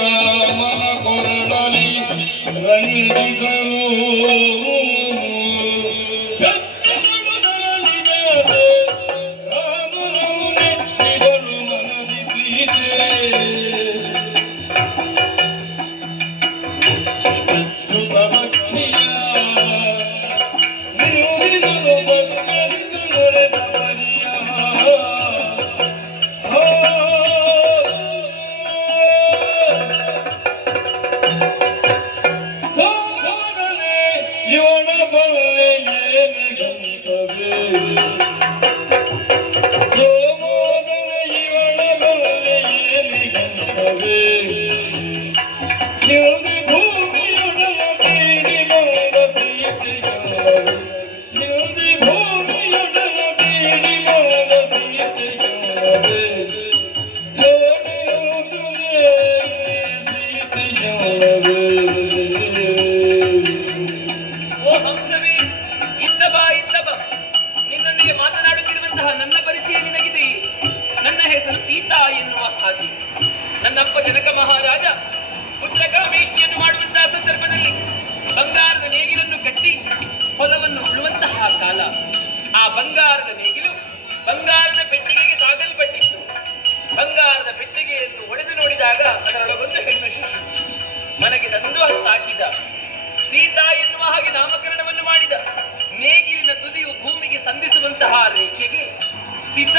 ರಾಮನ ಕೊರಡಲಿ ರಂಜಿತರು Yeah. ನನ್ನ ಹೆಸರು ಸೀತಾ ಎನ್ನುವ ಹಾಗೆ. ನನ್ನಪ್ಪ ಜನಕ ಮಹಾರಾಜ. ಪುತ್ರ ವೇಷ್ಟಿಯನ್ನು ಮಾಡುವಂತಹ ಸಂದರ್ಭದಲ್ಲಿ ಬಂಗಾರದ ನೇಗಿಲನ್ನು ಕಟ್ಟಿ ಹೊಲವನ್ನು ಉಳುವಂತಹ ಕಾಲ. ಆ ಬಂಗಾರದ ನೇಗಿಲು ಬಂಗಾರದ ಪೆಟ್ಟಿಗೆಗೆ ತಾಗಲ್ಪಟ್ಟಿತ್ತು. ಬಂಗಾರದ ಪೆಟ್ಟಿಗೆಯನ್ನು ಒಡೆದು ನೋಡಿದಾಗ ಅದರೊಳಗೊಂದು ಹೆಣ್ಣು ಶಿಶು ಮನೆಗೆ ತಂದು ಅದು ಸೀತಾ ಎನ್ನುವ ಹಾಗೆ ನಾಮಕರಣವನ್ನು ಮಾಡಿದ. ನೇಗಿಲಿನ ತುದಿಯು ಭೂಮಿಗೆ ಸಂಧಿಸುವಂತಹ ರೇಖೆಗೆ ಸಿದ್ಧ